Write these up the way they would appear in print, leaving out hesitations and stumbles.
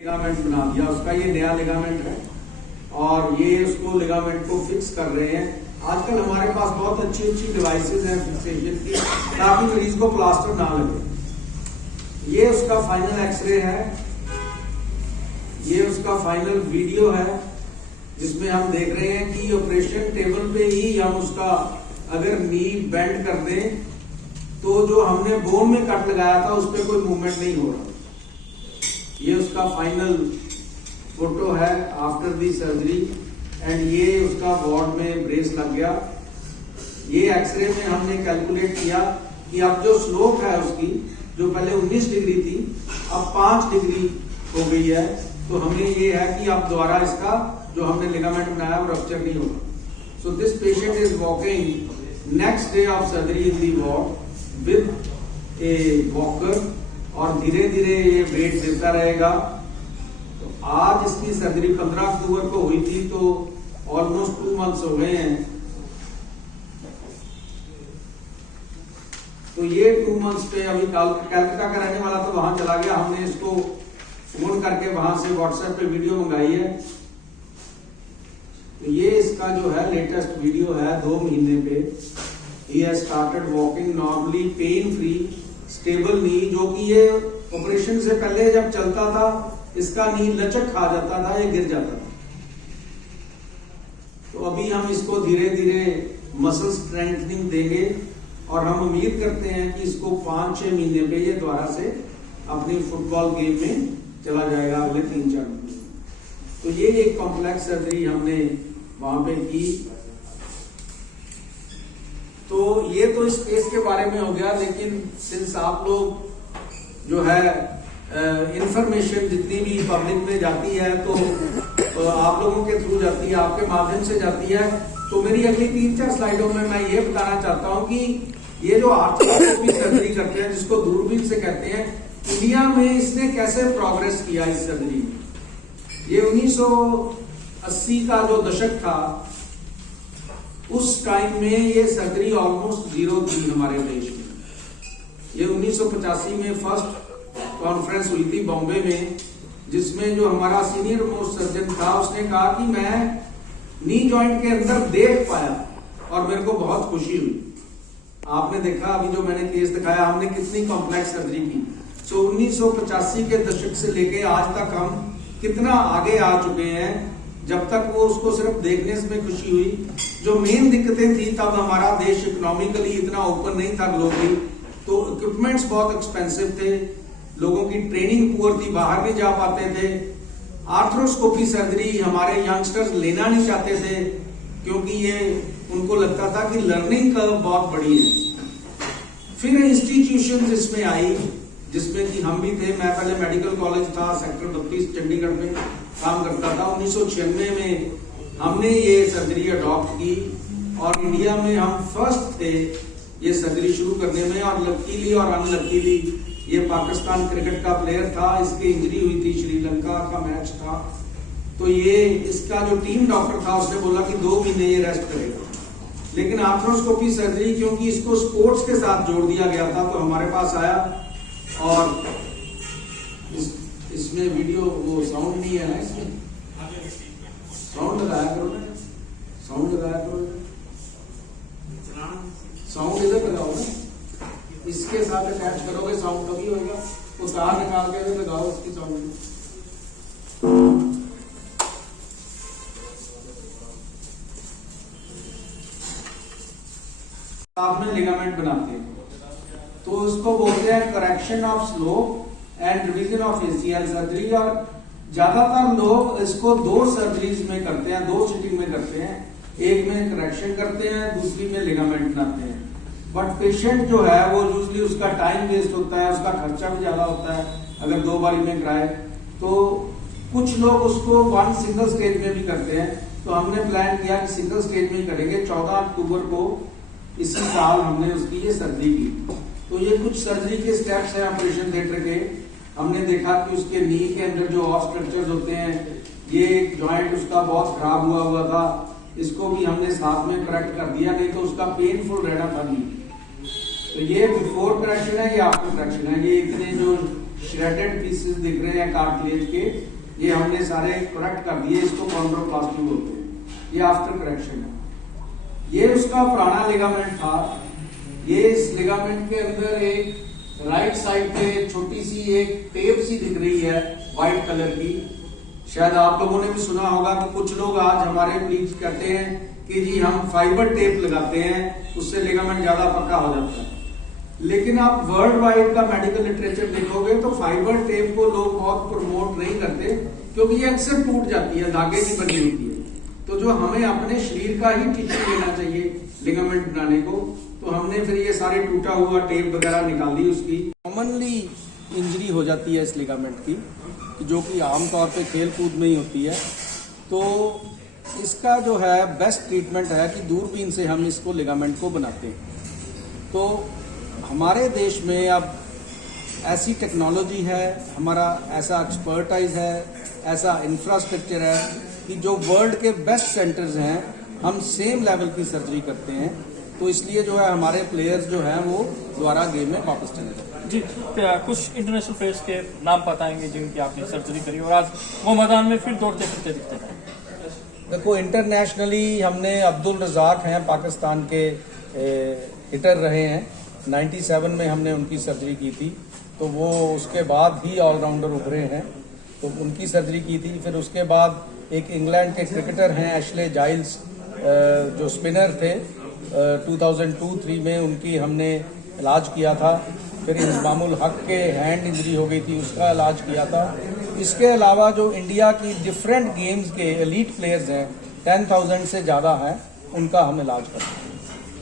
Ligament बना दिया उसका, ये नया लिगामेंट है और ये उसको लिगामेंट को फिक्स कर रहे हैं। आजकल हमारे पास बहुत अच्छी अच्छी डिवाइसेस हैं फिक्सेशन की, ताकि मरीज को प्लास्टर ना लगे। ये उसका फाइनल एक्सरे है, ये उसका फाइनल वीडियो है, जिसमें हम देख रहे हैं कि ऑपरेशन टेबल पे ही हम उसका अगर नी बेंड कर दें तो जो हमने बोन में कट लगाया था उस पर कोई मूवमेंट नहीं हो रहा। ये उसका फाइनल फोटो है आफ्टर दी सर्जरी एंड ये उसका वार्ड में ब्रेस लग गया। ये एक्सरे में हमने कैलकुलेट किया कि अब जो स्लोप है उसकी, जो पहले 19 डिग्री थी अब 5 डिग्री हो गई है, तो हमें ये है कि अब दोबारा इसका जो हमने लिगामेंट बनाया वो रप्चर नहीं होगा। So this patient is walking next day of surgery in the ward with A walker और धीरे धीरे ये वेट देता रहेगा। तो आज इसकी सर्जरी 15 अक्टूबर को हुई थी, तो ऑलमोस्ट 2 मंथ्स हो गए हैं। तो ये 2 मंथ्स पे अभी कलकत्ता का रहने वाला तो वहां चला गया, हमने इसको फोन करके वहां से व्हाट्सएप पे वीडियो मंगाई है। तो ये इसका जो है लेटेस्ट वीडियो है 2 महीने पे। He has started walking normally, pain free, stable knee, जो कि ये ऑपरेशन से पहले जब चलता था इसका नी लचक खा जाता था, ये गिर जाता था। तो अभी हम इसको धीरे धीरे मसल स्ट्रेंथनिंग देंगे और हम उम्मीद करते हैं कि इसको 5-6 महीने पे ये दोबारा से अपनी फुटबॉल गेम में चला जाएगा अगले 3-4 महीने। तो ये एक कॉम्प्लेक्स सर्जरी हमने वहां पे की। तो ये तो इस केस के बारे में हो गया, लेकिन सिंस आप लोग जो है इंफॉर्मेशन जितनी भी पब्लिक में जाती है तो आप लोगों के थ्रू जाती है, आपके माध्यम से जाती है। तो मेरी अगली 3-4 स्लाइडों में मैं ये बताना चाहता हूं कि ये जो आर्थ्रोस्कोपी सर्जरी करते हैं, जिसको दूरबीन से कहते हैं, इंडिया में इसने कैसे प्रोग्रेस किया इस सर्जरी में। ये 1980 का जो दशक था उस टाइम में ये सर्जरी ऑलमोस्ट जीरो थी हमारे देश में। ये 1985 में फर्स्ट कॉन्फ्रेंस हुई थी बॉम्बे में, जिसमें जो हमारा सीनियर मोस्ट सर्जन था उसने कहा कि मैं नी जॉइंट के अंदर देख पाया और मेरे को बहुत खुशी हुई। आपने देखा अभी जो मैंने केस दिखाया, हमने कितनी कॉम्प्लेक्स सर्जरी की। सो 1985 के दशक से लेके आज तक हम कितना आगे आ चुके हैं। जब तक वो उसको सिर्फ देखने में खुशी हुई, जो मेन दिक्कतें थी तब हमारा देश इकोनॉमिकली इतना ओपन नहीं था ग्लोबली, तो इक्विपमेंट्स बहुत एक्सपेंसिव थे, लोगों की ट्रेनिंग पुअर थी, बाहर नहीं जा पाते थे। आर्थ्रोस्कोपी सर्जरी हमारे यंगस्टर्स लेना नहीं चाहते थे क्योंकि ये उनको लगता था कि लर्निंग कर्व बहुत बड़ी है। फिर इंस्टीट्यूशंस इसमें आई जिसमें कि हम भी थे। मैं पहले मेडिकल कॉलेज था सेक्टर 32 चंडीगढ़ में काम करता था। 1996 में हमने ये सर्जरी अडॉप्ट की और इंडिया में हम फर्स्ट थे ये सर्जरी शुरू करने में। और लकीली और अनलकीली ये पाकिस्तान क्रिकेट का प्लेयर था, इसकी इंजरी हुई थी, श्रीलंका का मैच था, तो ये इसका जो टीम डॉक्टर था उसने बोला कि 2 महीने ये रेस्ट करेगा। लेकिन आर्थ्रोस्कोपी सर्जरी क्योंकि इसको स्पोर्ट्स के साथ जोड़ दिया गया था, तो हमारे पास आया और इसमें वीडियो वो साउंड नहीं है ना, इसमें साउंड लगाया करो, साउंड लगाया करो, साउंड इधर लगाओ ना, इसके साथ अटैच करोगे साउंड तभी होगा। वो तार निकाल के इधर लगाओ उसकी साउंड। आप में लिगामेंट बनाते हैं तो उसको बोलते हैं correction of slope and revision of ACL surgery. और ज्यादातर लोग इसको 2 सर्जरीज में करते हैं, 2 सिटिंग में करते हैं। एक में करेक्शन करते हैं, दूसरी में लिगामेंट बनाते हैं। बट पेशेंट जो है वो यूजली उसका टाइम वेस्ट होता है, उसका खर्चा भी ज्यादा होता है अगर 2 बारी में कराए। तो कुछ लोग उसको 1 सिंगल स्टेज में भी करते हैं। तो हमने प्लान किया कि सिंगल स्टेज में ही करेंगे। 14 अक्टूबर को इसी साल हमने उसकी ये सर्जरी की। तो ये कुछ सर्जरी के स्टेप्स हैं ऑपरेशन थिएटर के। हमने देखा कि उसके नी के अंदर जो ऑफ स्ट्रक्चर्स होते हैं, ये जॉइंट उसका बहुत खराब हुआ था, इसको भी हमने साथ में करेक्ट कर दिया, नहीं तो उसका पेनफुल रहना था नी। तो ये बिफोर करेक्शन है, ये आफ्टर करेक्शन है। ये इतने जो श्रेडेड पीसेस दिख रहे हैं कार्टिलेज के, ये हमने सारे करेक्ट कर दिए, इसको कॉन्ड्रोप्लास्टी बोलते हैं। ये आफ्टर करेक्शन है। ये उसका पुराना लिगामेंट था। ये इस लिगामेंट के अंदर एक राइट साइड पे छोटी सी एक टेप सी दिख रही है व्हाइट कलर की। शायद आप लोगों ने भी सुना होगा कि कुछ लोग आज हमारे ब्लीच कहते हैं कि जी हम फाइबर टेप लगाते हैं, उससे लिगामेंट ज्यादा पक्का हो जाता है। लेकिन आप वर्ल्ड वाइड का मेडिकल लिटरेचर देखोगे तो फाइबर टेप को लोग बहुत प्रमोट नहीं करते, क्योंकि ये अक्सर टूट जाती है, धागे की बनी होती है। तो जो हमें अपने शरीर का ही टिश्यू लेना चाहिए लिगामेंट बनाने को, तो हमने फिर ये सारे टूटा हुआ टेप वगैरह निकाल दी उसकी। कॉमनली इंजरी हो जाती है इस लिगामेंट की, जो कि आमतौर पे खेल कूद में ही होती है। तो इसका जो है बेस्ट ट्रीटमेंट है कि दूरबीन से हम इसको लिगामेंट को बनाते हैं। तो हमारे देश में अब ऐसी टेक्नोलॉजी है, हमारा ऐसा एक्सपर्टाइज है, ऐसा इंफ्रास्ट्रक्चर है कि जो वर्ल्ड के बेस्ट सेंटर्स हैं, हम सेम लेवल की सर्जरी करते हैं। तो इसलिए जो है हमारे प्लेयर्स जो हैं वो दोबारा गेम में वापस चले जाते हैं। जी, कुछ इंटरनेशनल प्लेयर्स के नाम बताएंगे जिनकी आपने सर्जरी करी और आज वो मैदान में फिर दौड़ते फिरते दिखते हैं? देखो, इंटरनेशनली हमने अब्दुल रज़ाक हैं, पाकिस्तान के हिटर रहे हैं। 97 में हमने उनकी सर्जरी की थी, तो वो उसके बाद ही ऑलराउंडर उभरे हैं, तो उनकी सर्जरी की थी। फिर उसके बाद एक इंग्लैंड के क्रिकेटर हैं एशले जाइल्स, जो स्पिनर थे, 2002-03 में उनकी हमने इलाज किया था। फिर इंजमामुल हक के हैंड इंजरी हो गई थी, उसका इलाज किया था। इसके अलावा जो इंडिया की डिफरेंट गेम्स के एलीट प्लेयर्स हैं, 10,000 से ज़्यादा हैं, उनका हम इलाज करते हैं।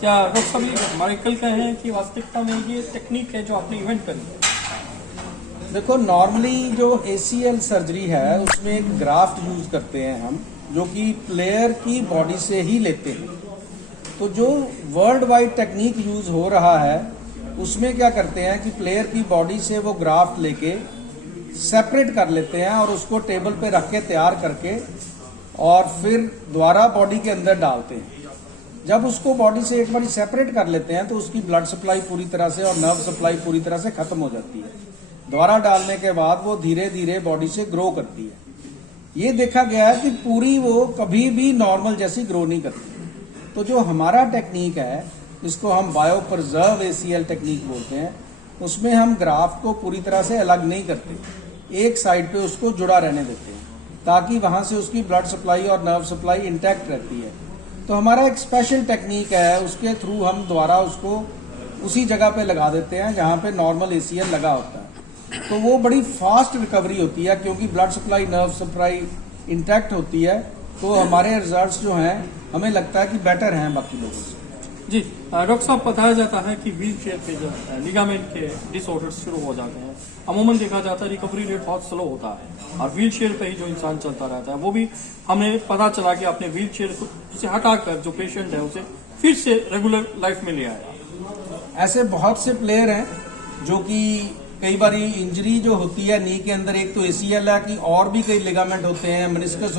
क्या डॉक्टर साहब ये हमारे कल कहे हैं कि वास्तविकता में ये टेक्निक है जो आपने इवेंट करी है? देखो, नॉर्मली जो ACL सर्जरी है उसमें एक ग्राफ्ट यूज करते हैं हम, जो कि प्लेयर की बॉडी से ही लेते हैं। तो जो वर्ल्ड वाइड टेक्निक यूज हो रहा है उसमें क्या करते हैं कि प्लेयर की बॉडी से वो ग्राफ्ट लेके सेपरेट कर लेते हैं और उसको टेबल पे रख के तैयार करके और फिर दोबारा बॉडी के अंदर डालते हैं। जब उसको बॉडी से एक बार सेपरेट कर लेते हैं तो उसकी ब्लड सप्लाई पूरी तरह से और नर्व सप्लाई पूरी तरह से खत्म हो जाती है। दोबारा डालने के बाद वो धीरे धीरे बॉडी से ग्रो करती है। ये देखा गया है कि पूरी वो कभी भी नॉर्मल जैसी ग्रो नहीं करती। तो जो हमारा टेक्निक है, इसको हम बायो प्रिजर्व ACL टेक्निक बोलते हैं, उसमें हम ग्राफ्ट को पूरी तरह से अलग नहीं करते, एक साइड पे उसको जुड़ा रहने देते हैं, ताकि वहां से उसकी ब्लड सप्लाई और नर्व सप्लाई इंटैक्ट रहती है। तो हमारा एक स्पेशल टेक्निक है, उसके थ्रू हम दोबारा उसको उसी जगह पे लगा देते हैं जहां पे नॉर्मल ACL लगा होता है। तो वो बड़ी फास्ट रिकवरी होती है, क्योंकि blood supply nerve supply intact होती है। तो हमारे रिजल्ट्स जो हैं हमें लगता है कि बेटर हैं बाकी लोगों से। जी, डॉक्टर साहब, बताया जाता है कि व्हील चेयर पे जो लिगामेंट के डिसऑर्डर्स शुरू हो जाते हैं, अमूमन देखा जाता है रिकवरी रेट बहुत स्लो होता है और व्हील चेयर पे ही जो इंसान चलता रहता है। वो भी हमें पता चला कि आपने व्हील चेयर से हटाकर जो पेशेंट है उसे फिर से रेगुलर लाइफ में ले आया। ऐसे बहुत से प्लेयर हैं जो कि कई बार इंजरी जो होती है नी के अंदर, एक तो ACL है कि और भी कई लिगामेंट होते हैं, मेनिस्कस